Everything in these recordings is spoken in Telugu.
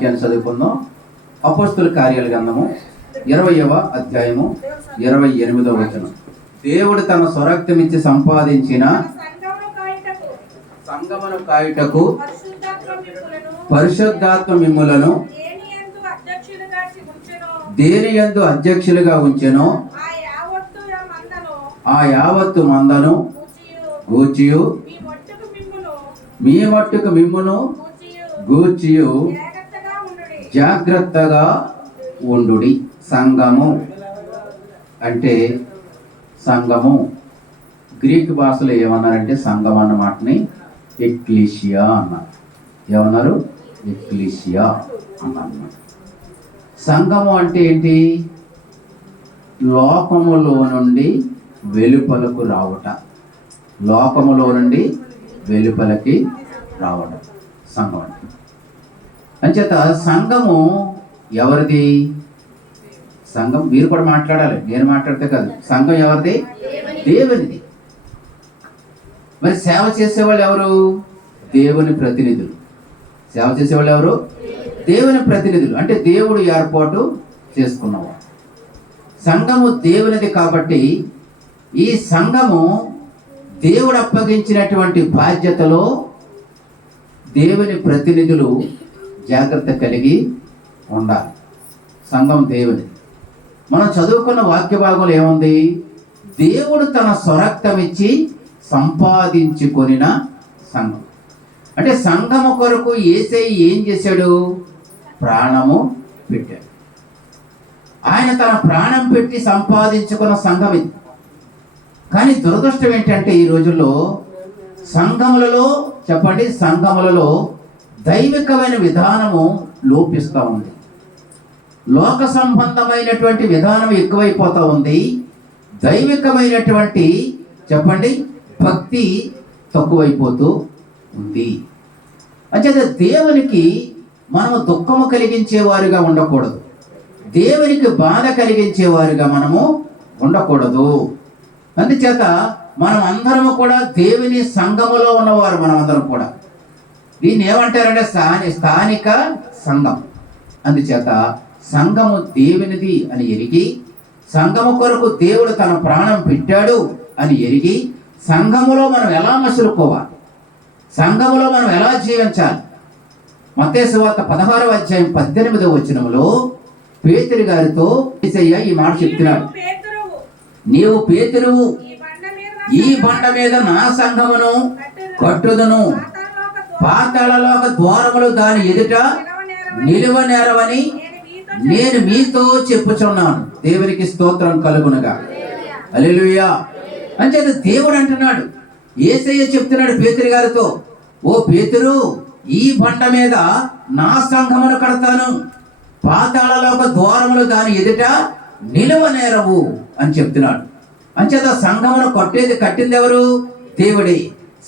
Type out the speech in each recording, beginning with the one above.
వాక్యాన్ని చదువుకుందాం. అపోస్తుల కార్యాల గ్రంథము 20వ అధ్యాయము 28వ వచనం. దేవుడు తన స్వరక్తమిచ్చి సంపాదించిన సంగమును కాయుటకు పరిశుద్ధాత్మ మిమ్ములను దేని యందు అధ్యక్షులుగా ఉంచెనో ఆ యావత్తు మందను గూర్చియు మీ మట్టుకు మిమ్మును గూర్చియు జాగ్రత్తగా ఉండుడి. సంఘము అంటే సంఘము గ్రీక్ భాషలో ఏమన్నారంటే సంఘం అన్న మాటని ఎక్లీషియా అన్నారు. ఏమన్నారు? ఎక్లీషియా అన్నమాట. సంఘము అంటే ఏంటి? లోకములో నుండి వెలుపలకు రావట. లోకములో నుండి వెలుపలకి రావడం సంఘం అంటే. అంచేత సంఘము ఎవరిది? సంఘం మీరు కూడా మాట్లాడాలి, నేను మాట్లాడితే కాదు. సంఘం ఎవరిది? దేవునిది. మరి సేవ చేసేవాళ్ళు ఎవరు? దేవుని ప్రతినిధులు. సేవ చేసేవాళ్ళు ఎవరు? దేవుని ప్రతినిధులు. అంటే దేవుడు ఏర్పాటు చేసుకున్నవాడు. సంఘము దేవునిది కాబట్టి ఈ సంఘము దేవుడు అప్పగించినటువంటి బాధ్యతలో దేవుని ప్రతినిధులు జాగ్రత్త కలిగి ఉండాలి. సంఘం దేవుని. మనం చదువుకున్న వాక్య భాగంలో ఏముంది? దేవుడు తన స్వరక్తమిచ్చి సంపాదించుకొనిన సంఘం. అంటే సంఘము కొరకు యేసయ్య ఏం చేశాడు? ప్రాణము పెట్టాడు. ఆయన తన ప్రాణం పెట్టి సంపాదించుకున్న సంఘం ఇది. కానీ దురదృష్టం ఏంటంటే ఈ రోజుల్లో సంఘములలో, చెప్పండి, సంఘములలో దైవికమైన విధానము లోపిస్తూ ఉంది. లోక సంబంధమైనటువంటి విధానం ఎక్కువైపోతూ ఉంది. దైవికమైనటువంటి, చెప్పండి, భక్తి తక్కువైపోతూ ఉంది. అంటే దేవునికి మనము దుఃఖము కలిగించేవారుగా ఉండకూడదు. దేవునికి బాధ కలిగించేవారుగా మనము ఉండకూడదు. అందుచేత మనం అందరము కూడా దేవుని సంఘములో ఉన్నవారు. మనం అందరం కూడా దీన్ని ఏమంటారంటే స్థానిక సంఘం. అందుచేత సంఘము దేవునిది అని ఎరిగి, సంఘము కొరకు దేవుడు తన ప్రాణం పెట్టాడు అని ఎరిగి, సంఘములో మనం ఎలా మసులుకోవాలి, సంఘములో మనం ఎలా జీవించాలి. మత్తయి సువార్త 16వ అధ్యాయం 18వ వచనంలో పేతురు గారితో యేసయ్య ఈ మాట చెప్తున్నాడు. నీవు పేతురువు, ఈ బండ మీద నా సంఘమును కట్టుదును, పాతాళలోక ద్వారములు దాని ఎదుట నిలువనేరవని నేను మీతో చెప్పుచున్నాను. దేవునికి స్తోత్రం కలుగునుగా. హల్లెలూయా. అంచేత దేవుడు అంటున్నాడు, యేసయ్య చెప్తున్నాడు పేతురు గారితో, ఓ పేతురు, ఈ బండ మీద నా సంఘమును కడతాను, పాతాళలోక ద్వారములు దాని ఎదుట నిలువనేరవు అని చెప్తున్నాడు. అంచేత సంఘమును కట్టింది ఎవరు? దేవుడే.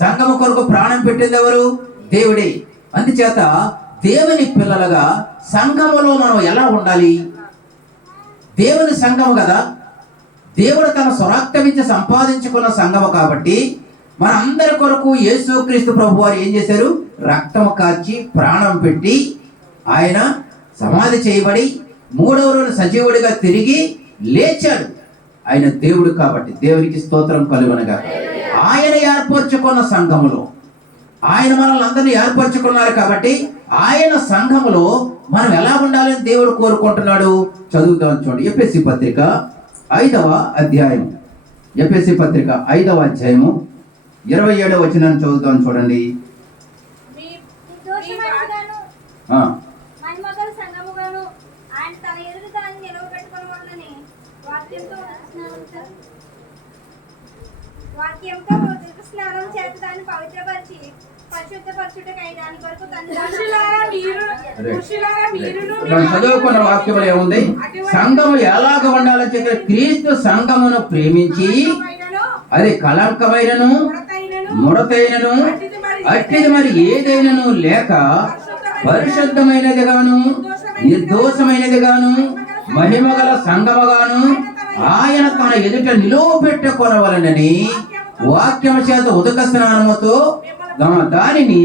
సంఘము కొరకు ప్రాణం పెట్టింది ఎవరు? దేవుడే. అందుచేత దేవుని పిల్లలుగా సంఘములో మనం ఎలా ఉండాలి? దేవుని సంఘము కదా, దేవుడు తన స్వరక్తమిచ్చి సంపాదించుకున్న సంఘము కాబట్టి మన అందరి కొరకు యేసుక్రీస్తు ప్రభు వారు ఏం చేశారు? రక్తము కార్చి ప్రాణం పెట్టి ఆయన సమాధి చేయబడి 3వ రోజు సజీవుడిగా తిరిగి లేచాడు. ఆయన దేవుడు కాబట్టి దేవునికి స్తోత్రం కలుగునగా. ఆయన ఏర్పరచుకున్న సంఘములో ఆయన మనల్ని అందరినీ ఏర్పరచుకున్నారు కాబట్టి ఆయన సంఘములో మనం ఎలా ఉండాలని దేవుడు కోరుకుంటున్నాడు. చదువుతాం చూడండి. ఎఫెసీ పత్రిక 5వ అధ్యాయం, ఎఫెసీ పత్రిక 5వ అధ్యాయము 27వ వచనాన్ని చదువుతాం చూడండి. చదువుకున్న వాక్యంలో ఏముంది? సంఘము ఎలాగ ఉండాలని చెప్పి క్రీస్తు సంఘమును ప్రేమించి అది కళంకమైనను ముడతైనను అట్టిది మరి ఏదైనను లేక పరిశుద్ధమైనది గాను నిర్దోషమైనది గాను మహిమగల సంఘముగాను ఆయన తన ఎదుట నిలువ పెట్టుకొనవలెనని వాక్యము చేత ఉదక స్నానముతో దానిని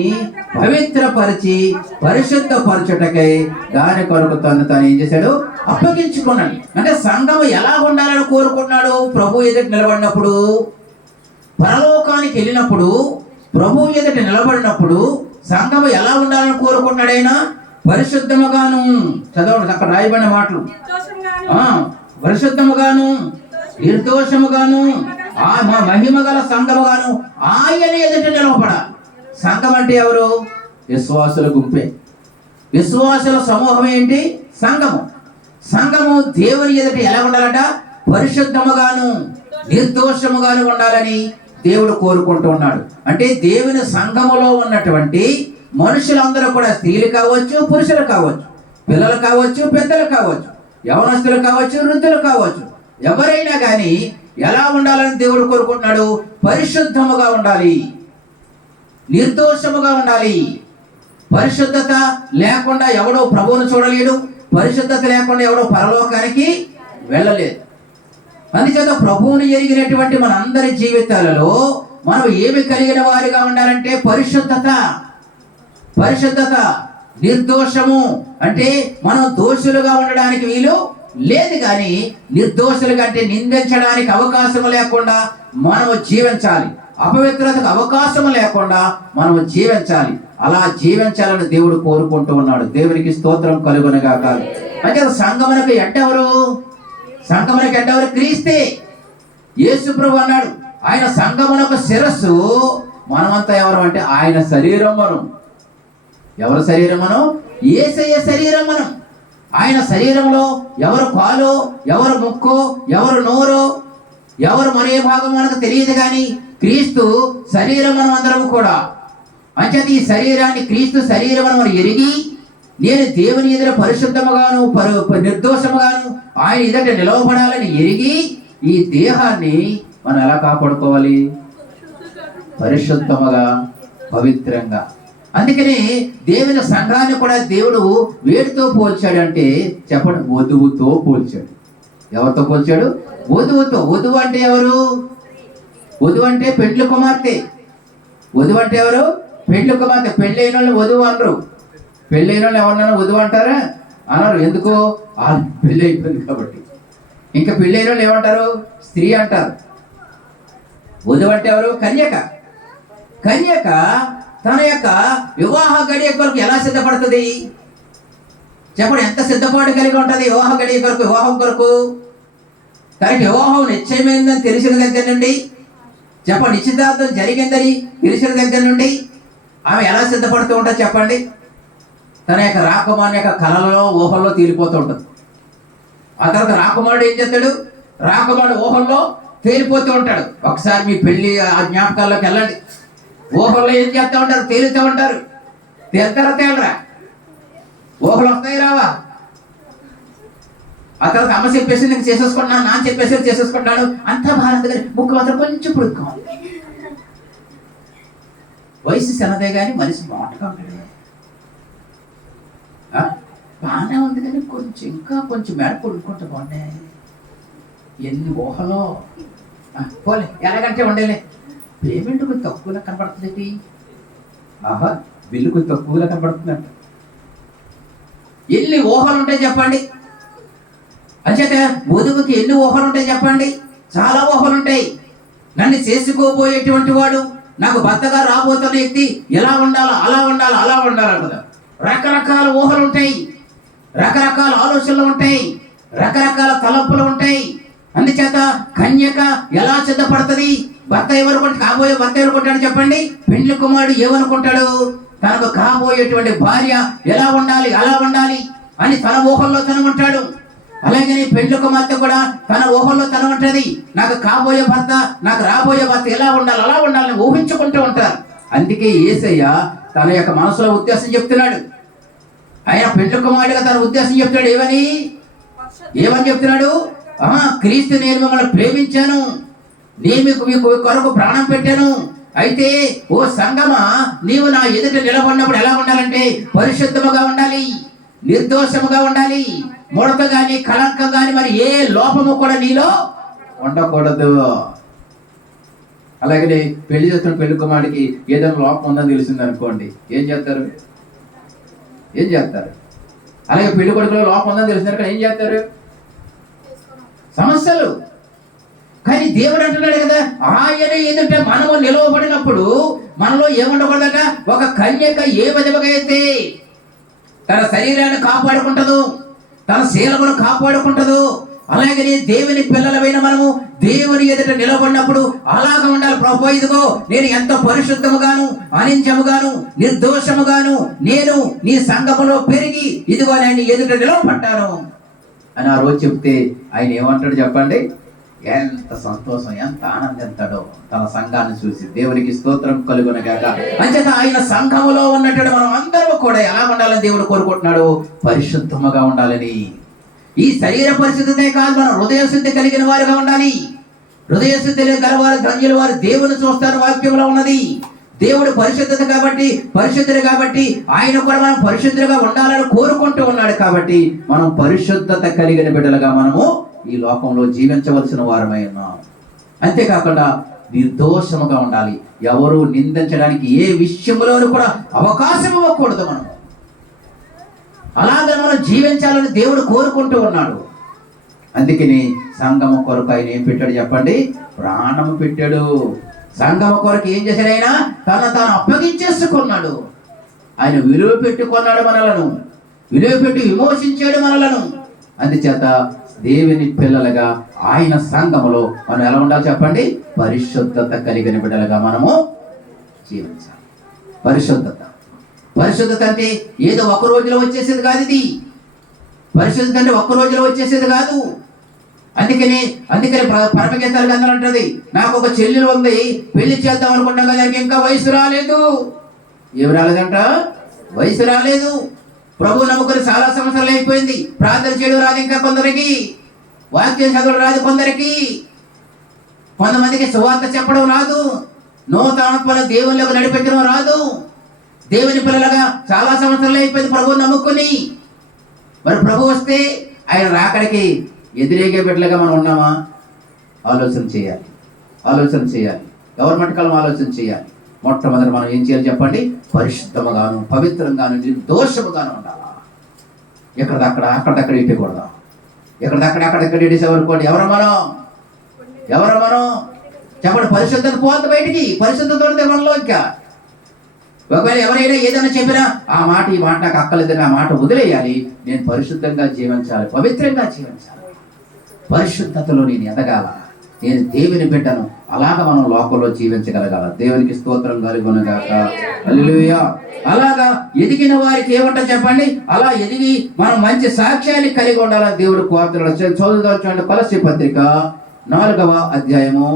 పవిత్రపరిచి పరిశుద్ధపరచుటకై దాని కొరకు తాను ఏం చేశాడు? అప్పగించుకున్నాడు. అంటే సంఘం ఎలా ఉండాలని కోరుకున్నాడు? ప్రభు ఎదుట నిలబడినప్పుడు, పరలోకానికి వెళ్ళినప్పుడు, ప్రభు ఎదుట నిలబడినప్పుడు సంఘం ఎలా ఉండాలని కోరుకున్నాడు? ఆయన పరిశుద్ధముగాను, చదవండి అక్కడ రాయబడిన మాటలు, పరిశుద్ధముగాను నిర్దోషముగాను మహిమ గల సంఘముగాను ఆయన ఎదుట నిలవబడాలి. సంఘం అంటే ఎవరు? విశ్వాసుల గుంపే. విశ్వాసుల సమూహం ఏంటి? సంఘము. సంఘము దేవుని ఎదుట ఎలా ఉండాలంట? పరిశుద్ధముగాను నిర్దోషముగాను ఉండాలని దేవుడు కోరుకుంటూ ఉన్నాడు. అంటే దేవుని సంఘములో ఉన్నటువంటి మనుషులందరూ కూడా, స్త్రీలు కావచ్చు, పురుషులు కావచ్చు, పిల్లలు కావచ్చు, పెద్దలు కావచ్చు, యవనస్తులు కావచ్చు, వృద్ధులు కావచ్చు, ఎవరైనా కానీ ఎలా ఉండాలని దేవుడు కోరుకుంటున్నాడు? పరిశుద్ధముగా ఉండాలి, నిర్దోషముగా ఉండాలి. పరిశుద్ధత లేకుండా ఎవడో ప్రభువును చూడలేడు. పరిశుద్ధత లేకుండా ఎవడో పరలోకానికి వెళ్ళలేదు. అందుచేత ప్రభువుని ఎరిగినటువంటి మనందరి జీవితాలలో మనం ఏమి కలిగిన వారిగా ఉండాలంటే పరిశుద్ధత. పరిశుద్ధత, నిర్దోషము అంటే మనం దోషులుగా ఉండడానికి వీలు లేదు, కానీ నిర్దోషులుగా అంటే నిందించడానికి అవకాశం లేకుండా మనము జీవించాలి. అపవిత్రతకు అవకాశం లేకుండా మనము జీవించాలి. అలా జీవించాలని దేవుడు కోరుకుంటూ ఉన్నాడు. దేవునికి స్తోత్రం కలుగునుగాక. అంటే సంఘమునకు ఎడ్డెవరు? సంఘమునకు ఎడ్డెవరు? క్రీస్తే. యేసు ప్రభు అన్నాడు, ఆయన సంఘమునకు శిరస్సు. మనమంతా ఎవరు అంటే ఆయన శరీరం. మనం ఎవరు శరీరం? మనం యేసయ్య శరీరం. మనం ఆయన శరీరంలో ఎవరు కాలో, ఎవరు ముక్కో, ఎవరు నోరో, ఎవరు మరే భాగం మనకు తెలియదు, కానీ క్రీస్తు శరీరం మనం అందరం కూడా. అంచేత ఈ శరీరాన్ని, క్రీస్తు శరీరం మనం ఎరిగి, నేను దేవుని ఎదుట పరిశుద్ధముగాను నిర్దోషముగాను ఆయన ఎదుట నిలవబడాలని ఎరిగి, ఈ దేహాన్ని మనం ఎలా కాపాడుకోవాలి? పరిశుద్ధముగా, పవిత్రంగా. అందుకని దేవుని సంఘాన్ని కూడా దేవుడు వేడితో పోల్చాడంటే చెప్పండి, వధువుతో పోల్చాడు. ఎవరితో పోల్చాడు? వధువుతో. వధువు అంటే ఎవరు? వధువు అంటే పెండ్లి కుమార్తె. వధువు అంటే ఎవరు? పెండ్లి కుమార్తె. పెళ్ళైన వాళ్ళని వధువు అనరు. పెళ్ళైన వాళ్ళు ఎవరన్నా వధువు అంటారా? అనరు. ఎందుకు? పెళ్ళి అయిపోయింది కాబట్టి. ఇంకా పెళ్ళైన వాళ్ళు ఏమంటారు? స్త్రీ అంటారు. వధువు అంటే ఎవరు? కన్యక. కన్యక తన యొక్క వివాహ గడియ కొరకు ఎలా సిద్ధపడుతుంది? చెప్పండి, ఎంత సిద్ధపాటు కలిగి ఉంటుంది వివాహ గడియ కొరకు, వివాహం కొరకు? తనకి వివాహం నిశ్చయమైందని తెలిసిన దగ్గర నుండి, చెప్పండి, నిశ్చితార్థం జరిగిందని తెలిసిన దగ్గర నుండి ఆమె ఎలా సిద్ధపడుతూ ఉంటుంది చెప్పండి? తన యొక్క రాకుమారుని యొక్క కళలలో, ఊహల్లో తేలిపోతూ ఉంటుంది. ఆ తర్వాత రాకుమారుడు ఏం చేస్తాడు? రాకుమారుడు ఊహల్లో తేలిపోతూ ఉంటాడు. ఒకసారి మీ పెళ్లి ఆ జ్ఞాపకాల్లోకి వెళ్ళండి. ఊహల్లో ఏం చేస్తూ ఉంటారు? తేలుతూ ఉంటారు. తేలుతారా? తేలరా? ఊహలు వస్తాయి రావా? ఆ తర్వాత అమ్మ చెప్పేసి నేను చేసేసుకుంటున్నాను, నాన్న చెప్పేసి చేసేసుకుంటున్నాను, అంతా బాగా ముక్కు మాత్రం కొంచెం పుడుకోవాలి. వయసు చిన్నదే కానీ మనిషి మాటగా ఉంటాడు. బాగానే ఉంది కానీ ఇంకా కొంచెం మేడ పుడుకుంటే బాగున్నాయి. ఎన్ని ఊహలో పోలే, ఎలాగంటే ఉండేలే. పేమెంట్ కొంచెం తక్కువలో కనపడుతుంది. ఆహా, బిల్లు కొంచెం తక్కువలో కనపడుతుందంట. ఎన్ని ఊహలు ఉంటాయి చెప్పండి? అంచేత వధువుకి ఎన్ని ఊహలు ఉంటాయి చెప్పండి? చాలా ఊహలు ఉంటాయి. నన్ను చేసుకోబోయేటువంటి వాడు, నాకు భర్తగా రాబోతున్న వ్యక్తి ఎలా ఉండాలా, అలా ఉండాలా, అలా ఉండాలి కదా. రకరకాల ఊహలు ఉంటాయి, రకరకాల ఆలోచనలు ఉంటాయి, రకరకాల తలంపులు ఉంటాయి. అందుచేత కన్యక ఎలా సిద్ధపడుతుంది? భర్త ఎవరుకుంటే, కాబోయే భర్త ఎవరుకుంటాడు చెప్పండి? పెండ్లి కుమారుడు ఏమనుకుంటాడు? తనకు కాబోయేటువంటి భార్య ఎలా ఉండాలి, అలా ఉండాలి అని తన ఊహల్లో తను ఉంటాడు. అలాగే పెండ్లి కుమార్తె కూడా తన ఊహల్లో తను ఉంటుంది. నాకు కాబోయే భర్త, నాకు రాబోయే భర్త ఎలా ఉండాలి, అలా ఉండాలని ఊహించుకుంటూ ఉంటారు. అందుకే యేసయ్య తన యొక్క మనసులో ఉద్దేశం చెప్తున్నాడు. ఆయన పెండ్లి కుమారుడిగా తన ఉద్దేశం చెప్తున్నాడు. ఏమని చెప్తున్నాడు? క్రీస్తు నేను మిమ్మల్ని ప్రేమించాను, నేను మీకు కొరకు ప్రాణం పెట్టాను. అయితే ఓ సంగమా, నీవు నా ఎదుట నిలబడినప్పుడు ఎలా ఉండాలంటే పరిశుద్ధముగా ఉండాలి, నిర్దోషముగా ఉండాలి. ముడత గాని, కళంకం గాని, మరి ఏ లోపము కూడా నీలో ఉండకూడదు. అలాగే పెళ్లి చేస్తున్న పెళ్లి కుమారుడికి ఏదైనా లోపం ఉందని తెలిసింది అనుకోండి, ఏం చేస్తారు? అలాగే పెళ్లి కొడుకులో లోపం ఉందని తెలిసింది ఏం చేస్తారు? సమస్యలు. కానీ దేవుడు అంటున్నాడు కదా, ఆయన ఎదుట మనము నిలవబడినప్పుడు మనలో ఏముండకూడదట? ఒక కన్యక ఏ విధముగా అయితే తన శరీరాన్ని కాపాడుకుంటదు, తన శీలమును కాపాడుకుంటదు, అలాగే దేవుని పిల్లలమైన మనము దేవుని ఎదుట నిలబడినప్పుడు అలాగ ఉండాలి. ప్రభు, ఇదిగో నేను ఎంత పరిశుద్ధముగాను అనించముగాను నిర్దోషముగాను నేను నీ సంఘములో పెరిగి ఇదిగో నేను ఎదుట నిలబడ్డాను అని ఆ రోజు చెప్తే ఆయన ఏమంటాడు చెప్పండి? ఎంత సంతోషం, ఎంత ఆనందిస్తాడో తన సంఘాన్ని చూసి. దేవునికి స్తోత్రం కలుగునగాక. అంచేత ఆయన సంఘములో ఉన్నట్టు మనం అందరూ కూడా ఎలా ఉండాలని దేవుడు కోరుకుంటున్నాడు? పరిశుద్ధముగా ఉండాలని. ఈ శరీర పరిశుద్ధతే కాదు, మనం హృదయ శుద్ధి కలిగిన వారుగా ఉండాలి. హృదయ శుద్ధి గలవారు ధన్యుల వారు దేవుని చూస్తారు వాక్యంలో ఉన్నది. దేవుడు పరిశుద్ధత కాబట్టి, పరిశుద్ధుడు కాబట్టి ఆయన కూడా మనం పరిశుద్ధులుగా ఉండాలని కోరుకుంటూ ఉన్నాడు. కాబట్టి మనం పరిశుద్ధత కలిగిన బిడ్డలుగా మనము ఈ లోకంలో జీవించవలసిన వారమై ఉన్నాం. అంతేకాకుండా నిర్దోషముగా ఉండాలి. ఎవరు నిందించడానికి ఏ విషయంలోనూ కూడా అవకాశం ఇవ్వకూడదు. మనం అలాగే మనం జీవించాలని దేవుడు కోరుకుంటూ ఉన్నాడు. అందుకని సంఘము కొరకు ఆయన ఏం పెట్టాడు చెప్పండి? ప్రాణము పెట్టాడు. సంఘము కొరకు ఏం చేశాడు? ఆయన తాను అప్పగించేసుకున్నాడు. ఆయన విలువ పెట్టుకున్నాడు మనలను, విలువ పెట్టి విమోచించాడు మనలను. అందుచేత దేవుని పిల్లలుగా ఆయన సంఘములో మనం ఎలా ఉండాలి చెప్పండి? పరిశుద్ధత కలిగిన బిడ్డలుగా మనము జీవించాలి. పరిశుద్ధత అంటే ఏదో ఒక రోజులో వచ్చేసేది కాదు. ఇది పరిశుద్ధత అంటే ఒక్క రోజులో వచ్చేసేది కాదు. అందుకని పరమగీతాలు అందరూ అంటది, నాకు ఒక చెల్లెలు ఉంది, పెళ్లి చేద్దాం అనుకుంటాం కదా, దానికి ఇంకా వయసు రాలేదు. ఏమి రాలేదంట? వయసు రాలేదు. ప్రభు నమ్ముకుని చాలా సంవత్సరాలు అయిపోయింది. ప్రార్థన చేయడం రాదు ఇంకా కొందరికి, వాక్యం చదవడం రాదు కొందరికి, కొంతమందికి సువార్త చెప్పడం రాదు, నూతన దేవుళ్ళకు నడిపించడం రాదు. దేవుని పిల్లలుగా చాలా సంవత్సరాలు అయిపోయింది ప్రభు నమ్ముకుని. మరి ప్రభు వస్తే ఆయన రాకడికి ఎదురేగే బిడ్డలుగా మనం ఉన్నామా? ఆలోచన చేయాలి. ఎవరి మట్టుకాలం ఆలోచన చేయాలి. మొట్టమొదటి మనం ఏం చేయాలి చెప్పండి? పరిశుద్ధముగాను పవిత్రంగాను నిర్దోషముగాను ఉండాలా. అక్కడక్కడ ఇట్టకూడదు. అక్కడక్కడ ఇటేసేవనుకోండి ఎవరు మనం చెప్పండి? పరిశుద్ధత పోతుంది బయటికి. పరిశుద్ధత ఉంటే మనలో ఇంకా ఒకవేళ ఎవరైనా ఏదైనా చెప్పినా ఆ మాట ఈ మాట నాకు అక్కలేదని ఆ మాట వదిలేయాలి. నేను పరిశుద్ధంగా జీవించాలి, పవిత్రంగా జీవించాలి. పరిశుద్ధతలో నేను ఎదగాల, నేను దేవుని బిడ్డను. అలాగా మనం లోకంలో జీవించగలగాల. దేవునికి స్తోత్రం కలుగునుగాక. హల్లెలూయా. అలాగా ఎదిగిన వారికి ఏమంటారు చెప్పండి? అలా ఎదిగి మనం మంచి సాక్ష్యాన్ని కలిగి ఉండాలని దేవుడు కోరుతున్నాడు. చదువుదాం. కొలస్సీ పత్రిక 4వ అధ్యాయము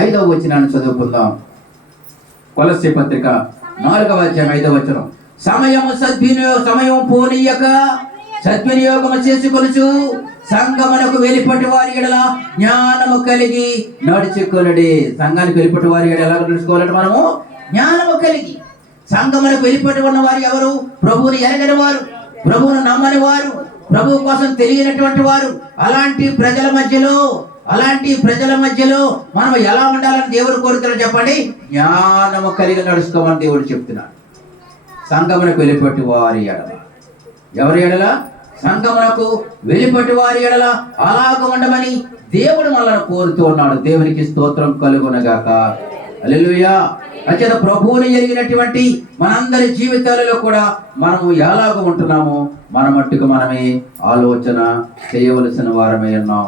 5వ వచనాన్ని చదువుకుందాం. కొలస్సీ పత్రిక 4వ అధ్యాయం 5వ వచనం. సమయం పోనీయక సద్వినియోగము చేసుకొనుచు సంఘమునకు వెలిపటి వారి ఎడల జ్ఞానము కలిగి నడుచుకొనుడి. సంఘానికి వెలిపటి వారి ఎడల ఎలా నడుచుకోవాలంటే మనము జ్ఞానము కలిగి. సంఘమునకు వెలిపటి ఉన్న వారు ఎవరు? ప్రభువుని ఎరగని వారు, ప్రభువును నమ్మని వారు, ప్రభువు కోసం తెలియనటువంటి వారు. అలాంటి ప్రజల మధ్యలో మనం ఎలా ఉండాలని దేవుడు కోరుతున్నాడు చెప్పండి? జ్ఞానము కలిగి నడుచుకోమని దేవుడు చెప్తున్నాడు. సంఘమునకు వెలిపటి వారి ఎడల, ఎవరి ఎడల? సంఘమునకు వెలిపటి వారి ఎడల అలాగ ఉండమని దేవుడు మనల్ని కోరుతూ ఉన్నాడు. దేవునికి స్తోత్రం కలుగునగాక. హల్లెలూయా. అంచేత ప్రభువుని ఎరిగినటువంటి మనందరి జీవితాలలో కూడా మనము ఎలాగ ఉంటున్నామో మన మట్టుకు మనమే ఆలోచన చేయవలసిన వారమే ఉన్నాం.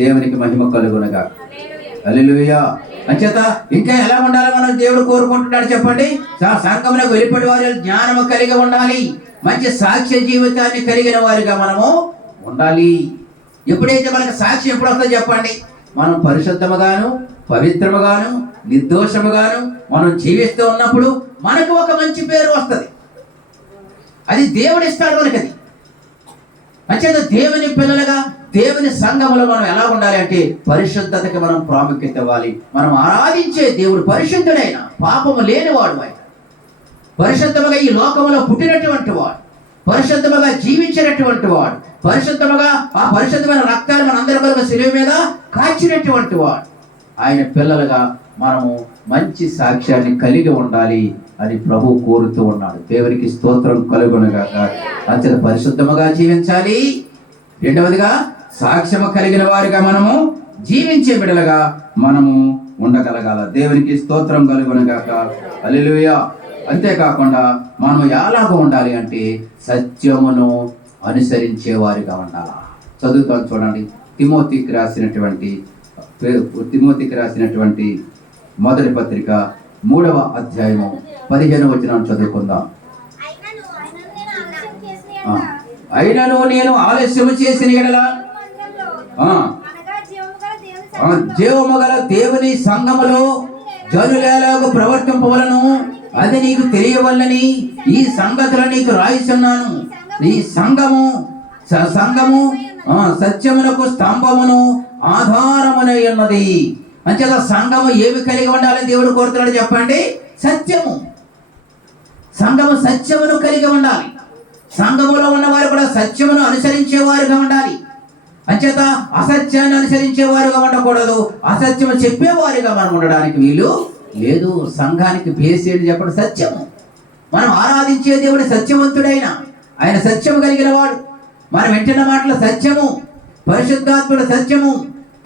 దేవునికి మహిమ కలుగునగాక. హల్లెలూయా. అంచేత ఇంకా ఎలా ఉండాలి మనం దేవుడు కోరుకుంటున్నాడు చెప్పండి? సంఘమునకు వెలిపటి వారి జ్ఞానము కలిగి ఉండాలి, మంచి సాక్ష్య జీవితాన్ని కలిగిన వారిగా మనము ఉండాలి. ఎప్పుడైతే మనకు సాక్ష్యం ఎప్పుడు వస్తుందో చెప్పండి? మనం పరిశుద్ధముగాను పవిత్రముగాను నిర్దోషముగాను మనం జీవిస్తూ ఉన్నప్పుడు మనకు ఒక మంచి పేరు వస్తుంది. అది దేవుడు ఇస్తాడు మనకి. అది అంచేత దేవుని పిల్లలుగా దేవుని సంఘములో మనం ఎలా ఉండాలి అంటే పరిశుద్ధతకి మనం ప్రాముఖ్యత ఇవ్వాలి. మనం ఆరాధించే దేవుడు పరిశుద్ధుడైన, పాపము లేనివాడు, ఆయన పరిశుద్ధముగా ఈ లోకములో పుట్టినటువంటి వాడు, పరిశుద్ధముగా జీవించినటువంటి వాడు, పరిశుద్ధముగా ఆ పరిశుద్ధమైన రక్తాన్ని మనందరి కొరకు శిలువ మీద కాచినటువంటి వాడు. ఆయన పిల్లలుగా మనము మంచి సాక్ష్యాన్ని కలిగి ఉండాలి అని ప్రభు కోరుతూ ఉన్నాడు. దేవునికి స్తోత్రం కలుగునుగాక. అంచెల పరిశుద్ధముగా జీవించాలి. రెండవదిగా సాక్ష్యము కలిగిన వారిగా మనము జీవించే బిడ్డలుగా మనము ఉండగలగాల. దేవునికి స్తోత్రం కలుగునుగాక. హల్లెలూయా. అంతేకాకుండా మనం ఎలాగ ఉండాలి అంటే సత్యమును అనుసరించే వారిగా ఉండాలి. చదువుతాను చూడండి. తిమోతికి రాసినటువంటి మొదటి పత్రిక 3వ అధ్యాయము 15వ వచనం చదువుకుందాం. అయినను నేను ఆలస్యము చేసిన ఎడల జీవము గల దేవుని సంఘములో జనులేలాగు ప్రవర్తింపవలను అది నీకు తెలియవల్లని ఈ సంగతులు నీకు రాయిస్తున్నాను. ఈ సంఘము సత్యమునకు స్తంభమును ఆధారమునై ఉన్నది. అంచేత సంఘము ఏమి కలిగి ఉండాలని దేవుడు కోరుతున్నాడు చెప్పండి? సత్యము. సంఘము సత్యమును కలిగి ఉండాలి. సంఘములో ఉన్నవారు కూడా సత్యమును అనుసరించేవారుగా ఉండాలి. అంచేత అసత్యాన్ని అనుసరించేవారుగా ఉండకూడదు. అసత్యము చెప్పేవారుగా మనం ఉండడానికి వీలు లేదు. సంఘానికి బేస్ ఏంటి చెప్పండి? సత్యము. మనం ఆరాధించే దేవుడు సత్యవంతుడైన ఆయన సత్యము కలిగిన వాడు. మనం వింటున్న మాటలు సత్యము, పరిశుద్ధాత్ముడు సత్యము,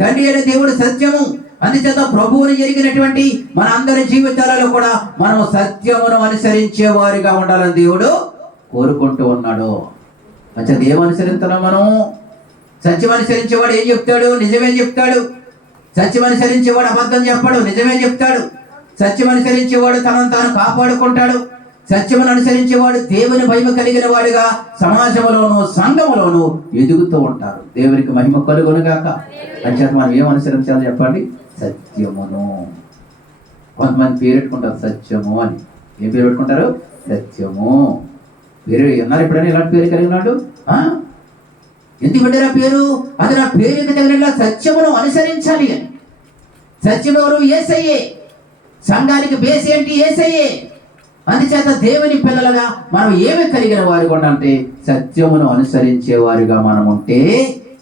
తండ్రి అయిన దేవుడు సత్యము. అందుచేత ప్రభువుని ఎరిగినటువంటి మన అందరి జీవితాలలో కూడా మనం సత్యమును అనుసరించే వారిగా ఉండాలని దేవుడు కోరుకుంటూ ఉన్నాడు. అంచేత ఏమనుసరిస్తున్నాం మనం? సత్యం అనుసరించేవాడు ఏం చెప్తాడు? నిజమే చెప్తాడు. సత్యం అనుసరించేవాడు అబద్ధం చెప్పాడు, నిజమే చెప్తాడు. సత్యం అనుసరించేవాడు తనను తాను కాపాడుకుంటాడు. సత్యమును అనుసరించేవాడు దేవుని భయమ కలిగిన వాడుగా సమాజంలోను సంఘములోను ఎదుగుతూ ఉంటారు. దేవునికి మహిమ కలుగునుగాక. అంచేత మనం ఏం అనుసరించాలో చెప్పండి? సత్యమును. కొంతమంది పేరు పెట్టుకుంటారు సత్యము అని. ఏం పేరు పెట్టుకుంటారు? సత్యము. పేరు ఉన్నారు ఎప్పుడైనా ఇలాంటి పేరు కలిగినాడు? ఎందుకు పెట్టారు ఆ పేరు? అది నా పేరు ఎందుకు కలిగిన? సత్యమును అనుసరించాలి అని. సత్యం ఎవరు? యేసయ్యే. సంఘానికి బేస్ ఏంటి? యేసయ్యే. అందుచేత దేవుని పిల్లలుగా మనం ఏమి కలిగిన వారిగా ఉండాలంటే సత్యమును అనుసరించే వారిగా మనం ఉంటే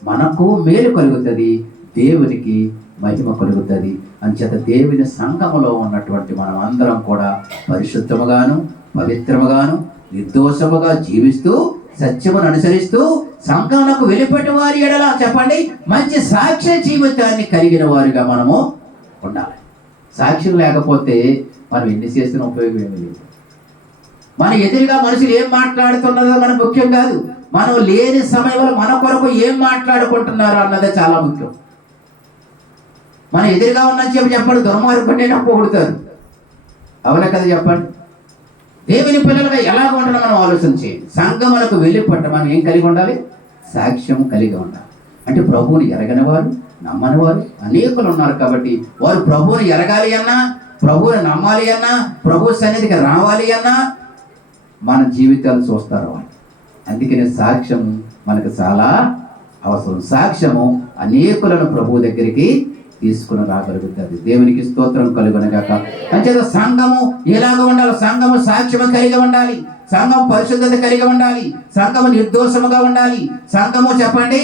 మనకు మేలు కలుగుతుంది, దేవునికి మహిమ కలుగుతుంది. అందుచేత దేవుని సంఘములో ఉన్నటువంటి మనం అందరం కూడా పరిశుద్ధముగాను పవిత్రముగాను నిర్దోషముగా జీవిస్తూ సత్యమును అనుసరిస్తూ సంఘమునకు వెలుపటి వారి ఎడల చెప్పండి మంచి సాక్ష్య జీవితాన్ని కలిగిన వారిగా మనము ఉండాలి. సాక్ష్యం లేకపోతే మనం ఎన్ని చేస్తున్న ఉపయోగం ఏమీ లేదు. మన ఎదురుగా మనుషులు ఏం మాట్లాడుతున్నదో మనకు ముఖ్యం కాదు. మనం లేని సమయంలో మన కొరకు ఏం మాట్లాడుకుంటున్నారో అన్నదే చాలా ముఖ్యం. మన ఎదురుగా ఉన్నని చెప్పండి దుర్మార్గుడిని పొగుడుతారు. అవునా కదా చెప్పండి? దేవుని పిల్లలుగా ఎలాగ ఉండాలో మనం ఆలోచన చేయండి. సంఘములకు వెళ్ళిపట్ట మనం ఏం కలిగి ఉండాలి? సాక్ష్యం కలిగి ఉండాలి. అంటే ప్రభువుని ఎరగని వారు, నమ్మని వారు అనేకులు ఉన్నారు. కాబట్టి వారు ప్రభువుని ఎరగాలి అన్నా, ప్రభువుని నమ్మాలి అన్నా, ప్రభు సన్నిధికి రావాలి అన్నా మన జీవితాలు చూస్తారు వాళ్ళు. అందుకనే సాక్ష్యం మనకు చాలా అవసరం. సాక్ష్యము అనేకులను ప్రభువు దగ్గరికి తీసుకుని రాగలుగుతుంది. దేవునికి స్తోత్రం కలుగునుగాక. అంచేత సంఘము ఎలాగ ఉండాలి? సంఘము సాక్ష్యము కలిగి ఉండాలి. సంఘం పరిశుద్ధత కలిగి ఉండాలి. సంఘము నిర్దోషముగా ఉండాలి. సంఘము చెప్పండి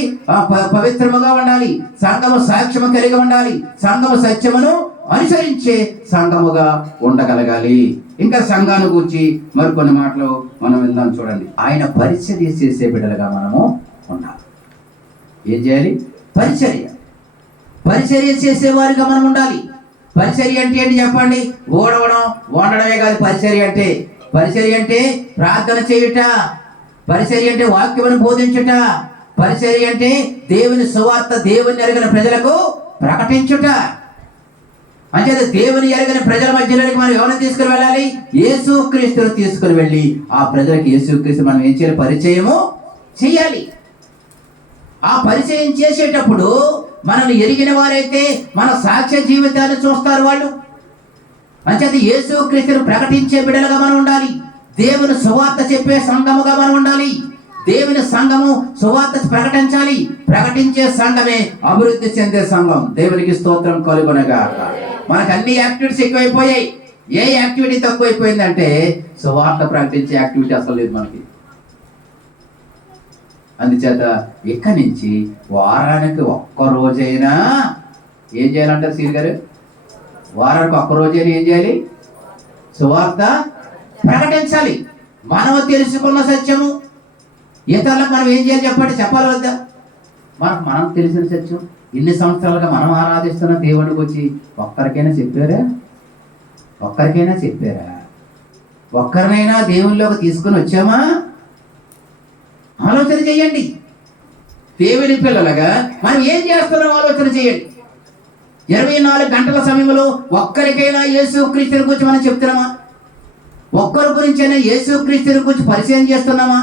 పవిత్రముగా ఉండాలి. సంఘము సాక్ష్యము కలిగి ఉండాలి. సంఘము సత్యమును అనుసరించే సంఘముగా ఉండగలగాలి. ఇంకా సంఘాన్ని గురించి మరికొన్ని మాటలు మనం విందాం. చూడండి, ఆయన పరిచర్య చేసే బిడ్డలుగా మనము ఉండాలి. ఏం చేయాలి? పరిచర్య చేసేవారిగా మనం ఉండాలి. పరిచర్య అంటే ఏంటి చెప్పండి? ఓడడమే కాదు పరిచర్య అంటే. పరిచర్య అంటే ప్రార్థన చేయుట, పరిచర్య అంటే వాక్యమును బోధించుట, పరిచర్య అంటే దేవుని సువార్త దేవుని ఎరిగిన ప్రజలకు ప్రకటించుట. అంటే దేవుని ఎరగని ప్రజల మధ్యలోకి మనం ఎవరిని తీసుకుని వెళ్ళాలి? యేసుక్రీస్తును తీసుకుని వెళ్ళి ఆ ప్రజలకు యేసుక్రీస్తు మనం ఏం చేయాలి? పరిచయము చేయాలి. ఆ పరిచయం చేసేటప్పుడు మనల్ని ఎరిగిన వారైతే మన సాక్ష్య జీవితాన్ని చూస్తారు వాళ్ళు. అంచేత యేసుక్రీస్తును ప్రకటించే బిడ్డలుగా మనం ఉండాలి. దేవుని సువార్త చెప్పే సంఘముగా మనం ఉండాలి. దేవుని సంఘము సువార్త ప్రకటించాలి. ప్రకటించే సంఘమే అభివృద్ధి చెందే సంఘం. దేవునికి స్తోత్రం కలుగునుగాక. మనకు అన్ని యాక్టివిటీస్ ఎక్కువైపోయాయి. ఏ యాక్టివిటీ తక్కువైపోయిందంటే సువార్త ప్రకటించే యాక్టివిటీ అసలు లేదు మనకి. అందుచేత ఇక్కడి నుంచి వారానికి ఒక్క రోజైనా ఏం చేయాలంటారు సీల్ గారు? వారానికి ఒక్కరోజైనా ఏం చేయాలి? సువార్త ప్రకటించాలి. మనం తెలుసుకున్న సత్యము ఇతరులకు మనం ఏం చేయాలి చెప్పండి? చెప్పాలి వద్దా? మనం తెలిసిన సత్యం ఇన్ని సంవత్సరాలుగా మనం ఆరాధిస్తున్న దేవుడికి వచ్చి ఒక్కరికైనా చెప్పారా? ఒక్కరినైనా దేవుళ్ళలోకి తీసుకుని వచ్చామా? ఆలోచన చేయండి. దేవుని పిల్లలుగా మనం ఏం చేస్తున్నాం ఆలోచన చేయండి. 24 గంటల సమయంలో ఒక్కరికైనా యేసుక్రీస్తుని గురించి మనం చెప్తున్నామా? ఒక్కరి గురించైనా యేసుక్రీస్తుని గురించి పరిచయం చేస్తున్నామా?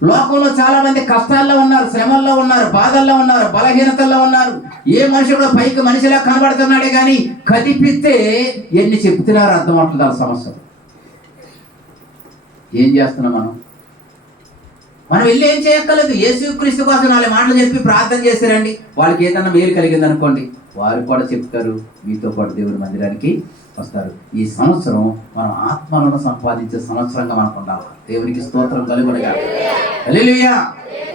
లోకంలో చాలా మంది కష్టాల్లో ఉన్నారు, శ్రమల్లో ఉన్నారు, బాధల్లో ఉన్నారు, బలహీనతల్లో ఉన్నారు. ఏ మనిషి కూడా పైకి మనిషిలా కనబడుతున్నాడే కానీ కదిపిస్తే ఎన్ని చెప్తున్నారు అర్థం అవుతుంది ఆ సమస్యలు. ఏం చేస్తున్నాం మనం వెళ్ళి ఏం చేయక్కర్లేదు. యేసుక్రీస్తు కోసం 4 మాటలు చెప్పి ప్రార్థన చేశారండి, వాళ్ళకి ఏదన్నా మేలు కలిగింది అనుకోండి, వారు కూడా చెప్తారు, మీతో పాటు దేవుడి మందిరానికి వస్తారు. ఈ సంవత్సరం మనం ఆత్మలను సంపాదించే సంవత్సరంగా మనకు ఉండాలి. దేవునికి స్తోత్రం కలుగునుగా. హల్లెలూయా.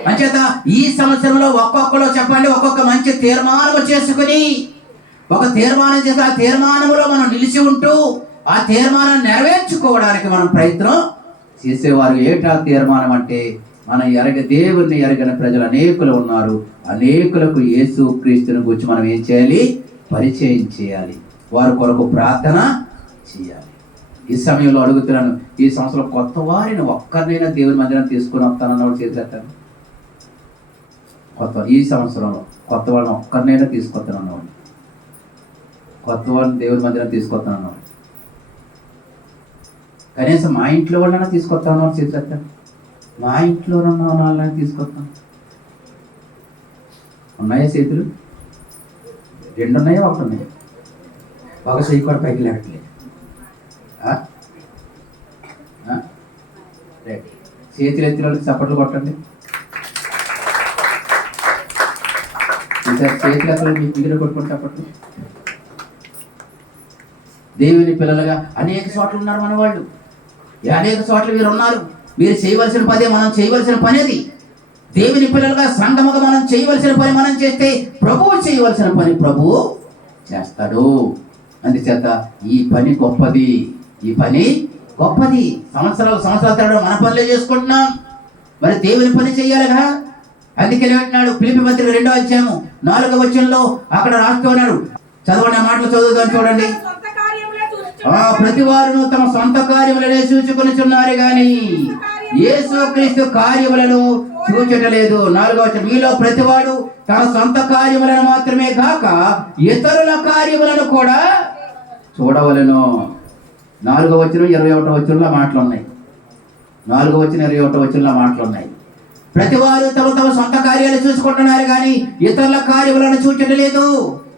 అంచేత ఈ సంవత్సరంలో ఒక్కొక్కరు చెప్పండి, ఒక్కొక్క మంచి తీర్మానం చేసుకుని ఒక తీర్మానం చేసి ఆ తీర్మానంలో మనం నిలిచి ఉంటూ ఆ తీర్మానాన్ని నెరవేర్చుకోవడానికి మనం ప్రయత్నం చేసేవారు. ఏటా తీర్మానం అంటే మనం దేవుణ్ణి ఎరగని ప్రజలు అనేకులు ఉన్నారు. అనేకులకు యేసుక్రీస్తుని గురించి మనం ఏం చేయాలి? పరిచయం చేయాలి. వారి కొరకు ప్రార్థన చేయాలి. ఈ సమయంలో అడుగుతున్నాను, ఈ సంవత్సరం కొత్త వారిని ఒక్కరినైనా దేవుని మందిరం తీసుకొని వస్తానన్నవాడు చేతులెత్తాను. ఈ సంవత్సరంలో కొత్త వాళ్ళని ఒక్కరినైనా తీసుకొస్తానన్నవాడు, కొత్త వాళ్ళని దేవుని మందిరం తీసుకొస్తానన్నవాడు. కనీసం మా ఇంట్లో వాళ్ళైనా తీసుకొస్తానన్నవాడు చేతులెత్తాను. మా ఇంట్లో ఉన్న వాళ్ళని తీసుకొస్తాను. ఉన్నాయా చేతులు? 2 ఉన్నాయా? 1 ఉన్నాయా? ఒక చెయ్యి కూడా పైకి లేకట్లేదు. చేతులు ఎత్తిన వాళ్ళకి చప్పట్లు కొట్టండి. చేతులు ఎత్తలు మీకు మిగిలిన కొట్టుకొని చప్పట్లు. దేవుని పిల్లలుగా అనేక చోట్ల ఉన్నారు మన వాళ్ళు. అనేక చోట్ల మీరు ఉన్నారు. మీరు చేయవలసిన పదే మనం చేయవలసిన పని అది. దేవుని పిల్లలుగా సంఘముగా మనం చేయవలసిన పని మనం చేస్తే ప్రభువు చేయవలసిన పని ప్రభువు చేస్తాడు. అందుచేత ఈ పని గొప్పది, ఈ పని గొప్పది. సంవత్సరాల తరబడి మన పనులే చేసుకుంటున్నాం, మరి దేవుని పని చెయ్యాలిగా. అందుకే ఏమంటున్నాడు? ఫిలిప్పీ పత్రిక 2వ అధ్యాయము 4వ వచనంలో అక్కడ రాస్తూ ఉన్నాడు. చదవండి, ఆ మాటలు చదువుతాను చూడండి. ప్రతి వారును తమ సొంత కార్యములనే చూచుకొనిచున్నారు గాని యేసుక్రీస్తు కార్యములను చూచటలేదు. 4వ వచనం, మీలో ప్రతివాడు తన సొంత కార్యములను మాత్రమే కాక ఇతరుల కార్యములను కూడా చూడవలెను. 4వ వచనం 21వ వచనంలో మాటలున్నాయి. 4వ వచనం 21వ వచనంలో మాటలున్నాయి. ప్రతివారు తమ సొంత కార్యాలు చూసుకుంటున్నారు కానీ ఇతరుల కార్యములను చూచటలేదు.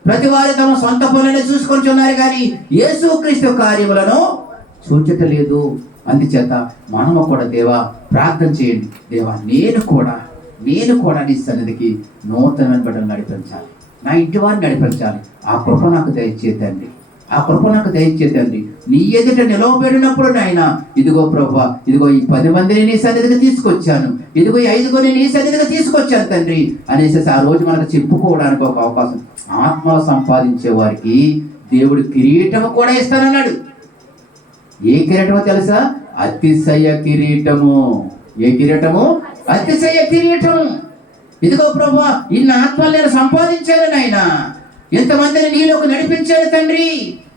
ప్రతివారు తమ సొంత పనులను చూసుకుంటున్నారు కానీ యేసుక్రీస్తు కార్యములను చూచటలేదు. అందుచేత మనము కూడా దేవా ప్రార్థన చేయండి. దేవా నేను కూడా నీ సన్నిధికి నూతన బిడ్డలు నడిపించాలి, నా ఇంటి వారిని నడిపించాలి. ఆ కృప నాకు దయచేతండి, నీ ఎదుట నిలవబెడినప్పుడు నాయన ఇదిగో ప్రభువా, ఇదిగో ఈ 10 మందిని నీ సన్నిధికి తీసుకొచ్చాను, ఇదిగో ఈ 5 నీ సన్నిధికి తీసుకొచ్చాను తండ్రి అనేసి ఆ రోజు మనకు చెప్పుకోవడానికి ఒక అవకాశం. ఆత్మ సంపాదించే వారికి దేవుడు కిరీటము కూడా ఇస్తానన్నాడు. ఏ కిరీటమో తెలుసా? అతిశయ కిరీటము. ఏ కిరీటము? అతిశయ కిరీటము. ఇదిగో ప్రభువా, ఇన్ని ఆత్మలు నేను సంపాదించాను నాయన, ఎంతమందిని నీలోకి నడిపించాను తండ్రి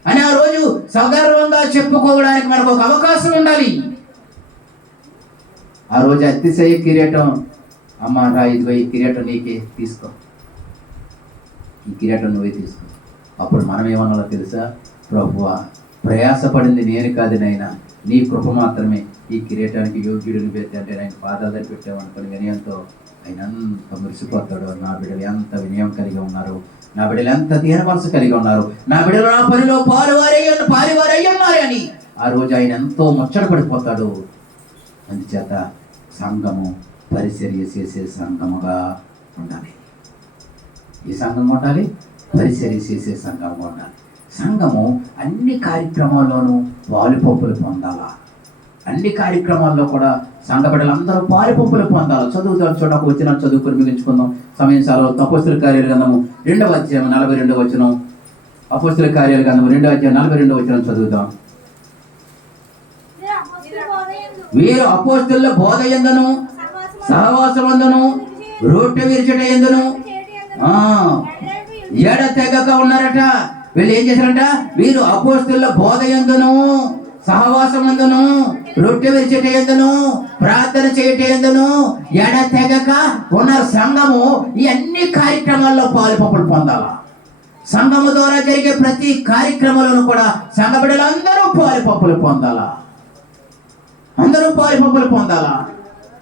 అని ఆ రోజు సగర్వంగా చెప్పుకోవడానికి మనకు ఒక అవకాశం ఉండాలి. ఆ రోజు అతిశయ కిరీటం, అమ్మ రా ఇదిగో ఈ కిరీటం నీకే, తీసుకో, ఈ కిరీటం నువ్వే తీసుకో. అప్పుడు మనం ఏమన్నా తెలుసా? ప్రభువా, ప్రయాసపడింది నేను కాదు నైనా, నీ కృప మాత్రమే ఈ కిరీటానికి యోగ్యుడిని పెట్టి అంటే ఆయన పాదాలు దగ్గర పెట్టామనుకుని వినయంతో ఆయన అంత మురిసిపోతాడు. నా బిడ్డలు ఎంత వినయం కలిగి ఉన్నారు, నా బిడ్డలు ఎంత దీన మనసు కలిగి ఉన్నారు, నా బిడ్డలు నా పనిలో పాలువారయ్యున్నారు అని ఆ రోజు ఆయన ఎంతో ముచ్చట పడిపోతాడు. అందుచేత సంఘము పరిచర్య చేసే సంఘముగా ఉండాలి. ఈ సంఘం ఉండాలి, పరిచర్య చేసే సంఘముగా ఉండాలి. సంఘము అన్ని కార్యక్రమాల్లోనూ పాలుపంపులు పొందాలా. అన్ని కార్యక్రమాల్లో కూడా సంఘ బిడ్డలందరూ పాలుపంపులు పొందాలి. చదువుతాను చూడ వచ్చిన చదువుకుని మిగించుకుందాం. సమయం చాలా అపొస్తలుల కార్యాల గ్రంథము 2వ అధ్యాయం 42వ వచనం. అపోస్తలుల కార్యాల గ్రంథం 2:42 చదువుదాం. వీరు అపోస్తలుల బోధ యందును సహవాసమందును రొట్టె విరుచుట యందును ఎడతెగక ఉన్నారట. వీళ్ళు ఏం చేశారంట? వీరు అపోస్తలుల బోధ యందును సహవాసమందును రొట్టె విరుచుట యందును ప్రార్థన చేయట యందును ఎడతెగక ఉన్నారు. సంఘము ఈ అన్ని కార్యక్రమాల్లో పాలుపంపులు పొందాలా. సంఘము ద్వారా జరిగే ప్రతి కార్యక్రమంలోనూ కూడా సంఘ బిడ్డలందరూ పాలుపంపులు పొందాలా. అందరూ పాలుపంపులు పొందాలా.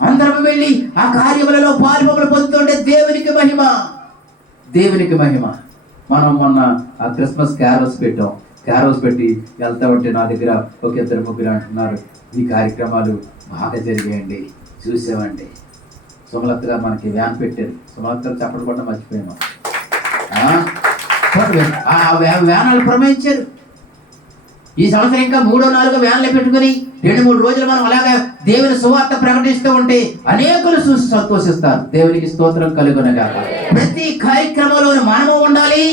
అందరం వెళ్ళి ఆ కార్యములలో పాలుపంపులు పొందుతుంటే దేవునికి మహిమ, దేవునికి మహిమ. మనం మొన్న ఆ క్రిస్మస్ క్యారోల్స్ పెట్టాం. క్యారోల్స్ పెట్టి వెళ్తా ఉంటే నా దగ్గర ఒక 2-3 అంటున్నారు, ఈ కార్యక్రమాలు బాగా జరిగాయండి, చూసామండి. సుమలత గారు మనకి వ్యాన్ పెట్టారు. సుమలత గారు చెప్పడం కూడా మర్చిపోయాము. వ్యానాలు ప్రమేయించారు. ఈ సంవత్సరం ఇంకా 3-4 వ్యాన్లు పెట్టుకుని 2-3 రోజులు మనం అలాగా దేవుని సువార్త ప్రకటిస్తూ ఉంటే అనేకులు చూసి సంతోషిస్తారు. దేవునికి స్తోత్రం కలుగునగాక. ప్రతి కార్యక్రమంలో మనము ఉండాలి,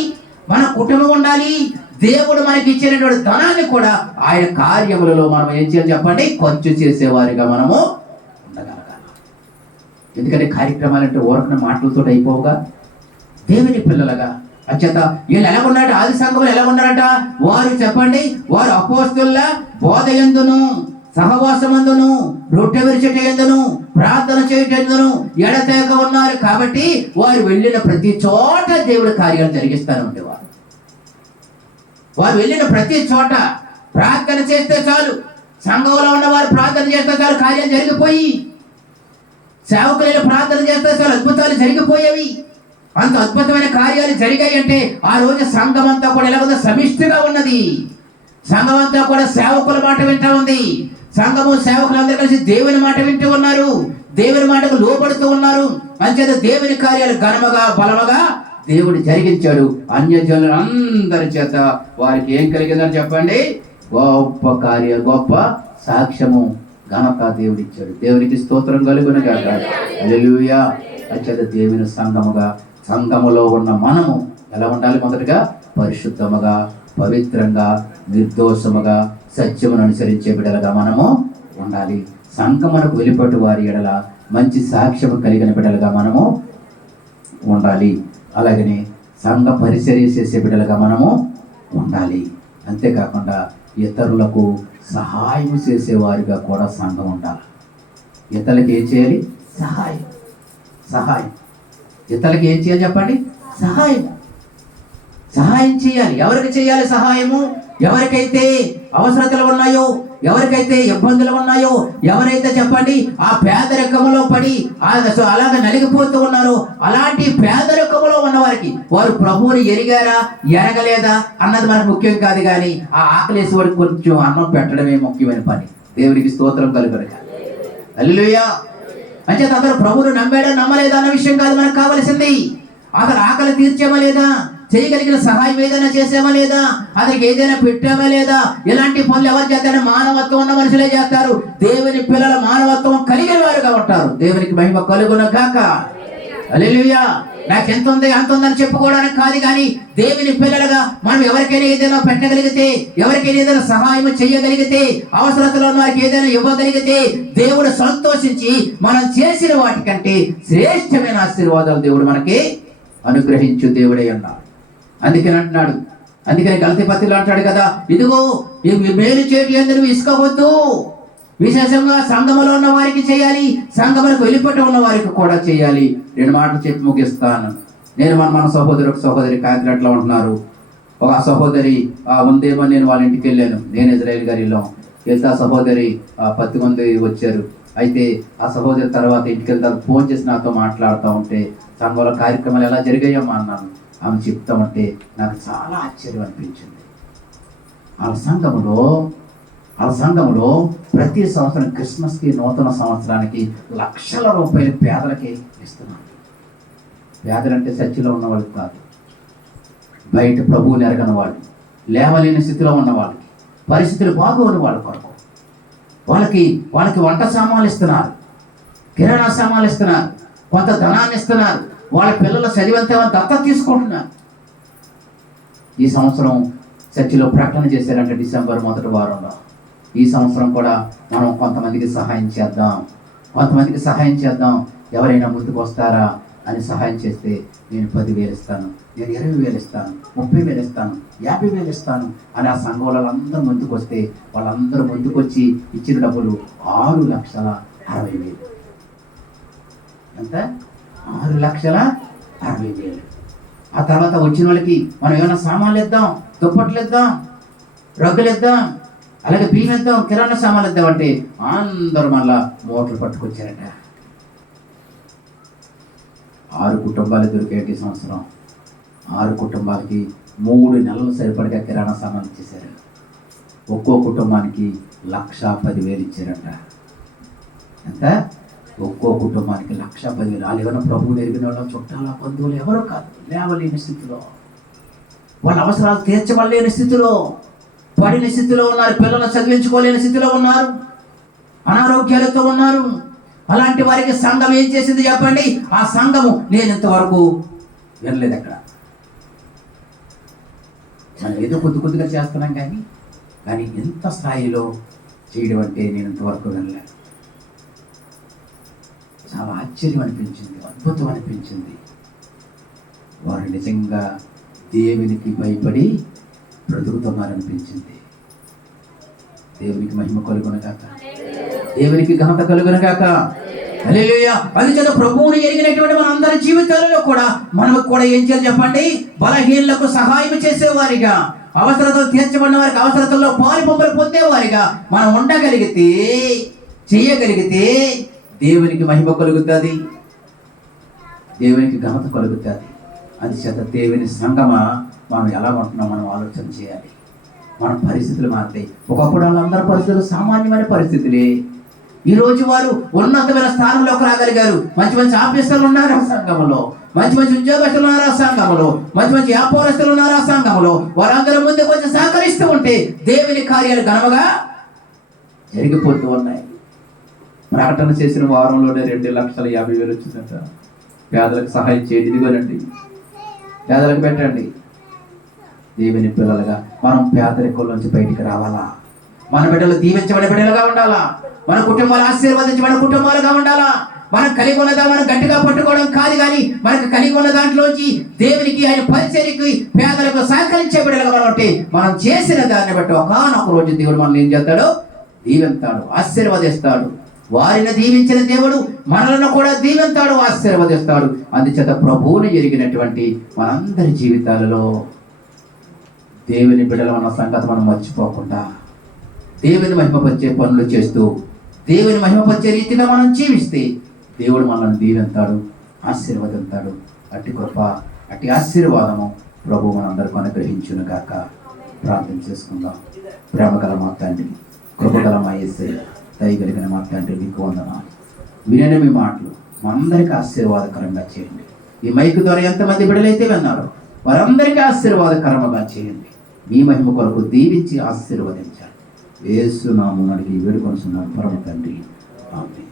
మన కుటుంబం ఉండాలి. దేవుడు మనకి ఇచ్చినటువంటి ధనాన్ని కూడా ఆయన కార్యములలో మనం ఏం చేయాలి చెప్పండి? ఖర్చు చేసేవారిగా మనము ఉండగలగాలి. ఎందుకంటే కార్యక్రమాలంటే ఊరకన మాటలతో అయిపోవుగా. దేవుని పిల్లలుగా అచేత వీళ్ళు ఎలా ఉన్నారట? ఆది సంఘంలో ఎలా ఉన్నారట? వారు చెప్పండి, వారు అపోస్తలుల బోధ యందును సహవాసమందును రొట్టె విరుచుట యందును ప్రార్థన చేయుట యందును ఎడతెగక ఉన్నారు. కాబట్టి వారు వెళ్ళిన ప్రతి చోట దేవుడి కార్యాలు జరిగిస్తూనే ఉండేవారు. వారు వెళ్ళిన ప్రతి చోట ప్రార్థన చేస్తే చాలు, సంఘంలో ఉన్న వారు ప్రార్థన చేస్తే చాలు, కార్యాలు జరిగిపోయి, సేవకులు ప్రార్థన చేస్తే చాలు, అద్భుతాలు జరిగిపోయేవి. అంత అద్భుతమైన కార్యాలు జరిగాయి అంటే ఆ రోజు సంఘం అంతా కూడా ఎలాగో సమిష్టిగా ఉన్నది. సంఘం అంతా కూడా సేవకుల మాట వింటూ ఉంది. సంఘము సేవకులందరూ కలిసి దేవుని మాట వింటూ ఉన్నారు, దేవుని మాటకు లోబడుతూ ఉన్నారు. అంచేత దేవుని కార్యాలు ఘనముగా బలముగా దేవుడు జరిగించాడు. అన్యజనులు అందరి చేత వారికి ఏం కలిగిందని చెప్పండి? గొప్ప కార్యాలు, గొప్ప సాక్ష్యము, ఘనత దేవుడు ఇచ్చాడు. దేవునికి స్తోత్రం కలుగునుగాక. హల్లెలూయా. అంచేత దేవుని సంఘముగా, సంఘములో ఉన్న మనము ఎలా ఉండాలి? మొదటగా పరిశుద్ధముగా, పవిత్రంగా, నిర్దోషముగా, సత్యమును అనుసరించే బిడ్డలుగా మనము ఉండాలి. సంఘమునకు వెలుపటి వారి ఎడల మంచి సాక్ష్యము కలిగిన బిడ్డలుగా మనము ఉండాలి. అలాగనే సంఘ పరిచర్య చేసే బిడ్డలుగా మనము ఉండాలి. అంతేకాకుండా ఇతరులకు సహాయం చేసేవారిగా కూడా సంఘం ఉండాలి. ఇతరులకు ఏం చేయాలి? సహాయం. సహాయం. ఇతరులకు ఏం చేయాలి చెప్పండి? సహాయం. సహాయం చేయాలి. ఎవరికి చేయాలి సహాయము? ఎవరికైతే అవసరతలు ఉన్నాయో, ఎవరికైతే ఇబ్బందులు ఉన్నాయో, ఎవరైతే చెప్పండి ఆ పేదరికములో పడి అలాగ నలిగిపోతూ ఉన్నారో, అలాంటి పేదరికములో ఉన్న వారికి వారు ప్రభువుని ఎరిగారా ఎరగలేదా అన్నది మనకు ముఖ్యం కాదు. కానీ ఆ ఆకలేసి వాడికి కొంచెం అన్నం పెట్టడమే ముఖ్యమైన పని. దేవునికి స్తోత్రం కలుగునుగాక. హల్లెలూయా. అంటే అతను ప్రభువును నమ్మాడా నమ్మలేదా అన్న విషయం కాదు మనకు కావలసింది. అతను ఆకలి తీర్చామా లేదా, చేయగలిగిన సహాయం ఏదైనా చేసామా లేదా, అతనికి ఏదైనా పెట్టామా లేదా. ఇలాంటి పనులు ఎవరు చేస్తారో మానవత్వం ఉన్న మనుషులే చేస్తారు. దేవుని పిల్లల మానవత్వం కలిగిన వారుగా ఉంటారు. దేవునికి మహిమ కలుగునుగాక. హల్లెలూయా. నాకు ఎంత ఉంది అంత ఉందని చెప్పుకోవడానికి కాదు, కానీ దేవుని పిల్లలుగా మనం ఎవరికైనా ఏదైనా పెట్టగలిగితే, ఎవరికైనా ఏదైనా సహాయం చేయగలిగితే, అవసరతలో ఉన్న వారికి ఏదైనా ఇవ్వగలిగితే దేవుడు సంతోషించి మనం చేసిన వాటికంటే శ్రేష్టమైన ఆశీర్వాదాలు దేవుడు మనకి అనుగ్రహించు దేవుడే అన్నాడు. అందుకని అంటున్నాడు, అందుకని గలతీ పత్రికలో అంటాడు కదా, ఇదిగో మేలు చేయటి అందరూ ఇసుకోవద్దు, విశేషంగా సంఘములో ఉన్న వారికి చేయాలి, సంఘములకు వెళ్ళిపోవటం ఉన్న వారికి కూడా చేయాలి. 2 మాటలు చెప్పి ముగిస్తాను. నేను మన సహోదరి కాకినాడలో ఉంటున్నారు. ఒక సహోదరి ఉందేమో, నేను వాళ్ళ ఇంటికి వెళ్ళాను. నేను ఇజ్రాయేల్ గారిలో వెళ్తే ఆ సహోదరి 10 మంది వచ్చారు. అయితే ఆ సహోదరి తర్వాత ఇంటికి వెళ్తా ఫోన్ చేసి నాతో మాట్లాడుతూ ఉంటే సంఘంలో కార్యక్రమాలు ఎలా జరిగాయమ్మా అన్నాను. ఆమె చెప్తా ఉంటే నాకు చాలా ఆశ్చర్యం అనిపించింది. వాళ్ళ సంఘములో ప్రతి సంవత్సరం క్రిస్మస్కి, నూతన సంవత్సరానికి లక్షల రూపాయలు పేదలకి ఇస్తున్నారు. పేదలంటే చర్చిలో ఉన్నవాళ్ళు కాదు, బయట ప్రభువుని ఎరగని వాళ్ళు, లేవలేని స్థితిలో ఉన్న వాళ్ళకి, పరిస్థితులు బాగోని వాళ్ళ కొరకు వాళ్ళకి వంట సామాన్లు ఇస్తున్నారు, కిరాణా సామాన్లు ఇస్తున్నారు, కొంత ధనాన్ని ఇస్తున్నారు. వాళ్ళ పిల్లల చదివంతే దత్తత తీసుకుంటున్నారు. ఈ సంవత్సరం చర్చిలో ప్రకటన చేశారంటే డిసెంబర్ మొదటి వారంలో. ఈ సంవత్సరం కూడా మనం కొంతమందికి సహాయం చేద్దాం. ఎవరైనా ముందుకు వస్తారా అని సహాయం చేస్తే నేను 10,000 ఇస్తాను, నేను 20,000 ఇస్తాను, 30,000 ఇస్తాను, 50,000 ఇస్తాను అని ఆ సంఘం వాళ్ళందరూ ముందుకు వస్తే వాళ్ళందరూ ముందుకు వచ్చి ఇచ్చిన డబ్బులు 6,60,000. ఎంత? 6,60,000. ఆ తర్వాత వచ్చిన వాళ్ళకి మనం ఏమైనా సామాన్లు ఇద్దాం, దుప్పట్లు ఇద్దాం, రగ్గులు ఇద్దాం, అలాగే బియ్యం ఇద్దాం, కిరాణా సామాన్లు ఇద్దాం అంటే అందరూ మళ్ళా మూటలు పట్టుకొచ్చారట. 6 కుటుంబాలు దొరికాయి ఈ సంవత్సరం. 6 కుటుంబాలకి 3 నెలలు సరిపడగా కిరాణా సామాన్లు ఇచ్చేశారు. ఒక్కో కుటుంబానికి 1,10,000 ఇచ్చారట. ఎంత? ఒక్కో కుటుంబానికి 1,10,000. వాళ్ళు ఏమైనా ప్రభువు ఎరిగిన వాళ్ళ చుట్టాల బంధువులు ఎవరో కాదు, లేవలేని స్థితిలో, వాళ్ళ అవసరాలు తీర్చబడలేని స్థితిలో, పడిన స్థితిలో ఉన్నారు, పిల్లలు చదివించుకోలేని స్థితిలో ఉన్నారు, అనారోగ్యాలతో ఉన్నారు. అలాంటి వారికి సంఘం ఏం చేసింది చెప్పండి? ఆ సంఘము నేను ఇంతవరకు వినలేదు. అక్కడ మనం ఏదో కొద్దిగా చేస్తున్నాం కానీ ఎంత స్థాయిలో చేయడం అంటే నేను ఇంతవరకు వినలేదు. చాలా ఆశ్చర్యం అనిపించింది, అద్భుతం అనిపించింది. వారు నిజంగా దేవునికి భయపడి బ్రతుకుతున్నారనిపించింది. దేవునికి మహిమ కలుగునగాక, దేవునికి ఘనత కలుగునగాక. హల్లెలూయా. అందుచేత ప్రభువుని ఎరిగినటువంటి మన అందరి జీవితాలలో కూడా మనకు కూడా ఏం చేయాలి చెప్పండి? బలహీనులకు సహాయం చేసేవారిగా, అవసరతలు తీర్చబడిన వారికి అవసరతల్లో పాలు పంపులు పొందేవారిగా మనం ఉండగలిగితే, చేయగలిగితే దేవునికి మహిమ కలుగుతుంది, దేవునికి ఘనత కలుగుతుంది. అందుచేత దేవుని సంగమా మనం ఎలా ఉంటున్నాం మనం ఆలోచన చేయాలి. మన పరిస్థితులు మారుతాయి. ఒకప్పుడు వాళ్ళందరి పరిస్థితులు సామాన్యమైన పరిస్థితులే. ఈరోజు వారు ఉన్నతమైన స్థానంలోకి రాగలిగారు. మంచి ఆఫీసర్లు ఉన్నారు ఆ సంఘంలో, మంచి ఉద్యోగస్తులు ఉన్నారు ఆ సంఘంలో, మంచి వ్యాపారస్తులు ఉన్నారు ఆ సంఘంలో. వారందరూ ముందుకు వచ్చి సహకరిస్తూ ఉంటే దేవుని కార్యాలు ఘనముగా జరిగిపోతూ ఉన్నాయి. ప్రకటన చేసిన వారంలోనే 2,50,000 వచ్చిందట. పేదలకు సహాయం చేయండి, ఇదిగోనండి పేదలకు పెట్టండి. దేవుని పిల్లలుగా మనం పేదరికం నుంచి బయటికి రావాలా? మన బిడ్డలు దీవించబడే బిడ్డలుగా ఉండాలా? మన కుటుంబాలు ఆశీర్వదించబడిన కుటుంబాలుగా ఉండాలా? మనం కలిగి ఉన్నదా మనం గట్టిగా పట్టుకోవడం కాదు, కానీ మనకు కలిగి ఉన్న దాంట్లోంచి దేవునికి, ఆయన పరిచర్యకి, పేదలకు సహకరించే బిడ్డలుగా మనం ఉంటే మనం చేసిన దాన్ని బట్టి ఒకనొక రోజు దేవుడు మనల్ని ఏం చేస్తాడు? దీవిస్తాడు, ఆశీర్వదిస్తాడు. వారిని దీవించిన దేవుడు మనలను కూడా దీవిస్తాడు, ఆశీర్వదిస్తాడు. అందుచేత ప్రభువుని ఎరిగినటువంటి మనందరి జీవితాలలో దేవుని బిడ్డలు ఉన్న సంగతి మనం మర్చిపోకుండా దేవుని మహిమపరిచే పనులు చేస్తూ దేవుని మహిమపరిచే రీతిగా మనం జీవిస్తే దేవుడు మనల్ని దీవిస్తాడు, ఆశీర్వదిస్తాడు. అట్టి కృప, అట్టి ఆశీర్వాదము ప్రభు మనందరికీ అనుగ్రహించును గాక. ప్రార్థన చేసుకుందాం. ప్రేమగల మా తండ్రి, కృపగల మా యేసయ్య, దయగలిగిన మా తండ్రి, మీకు వందనాలు. వినని మీ మాటలు మనందరికీ ఆశీర్వాదకరంగా చేయండి. ఈ మైక్ ద్వారా ఎంతమంది బిడ్డలైతే విన్నారో వారందరికీ ఆశీర్వాదకరంగా చేయండి. మీ మహిమ కొరకు దీవించి ఆశీర్వదించాలి. యేసు నామమున అడిగి వేడుకొనుచున్నాను పరమ తండ్రి, ఆమేన్.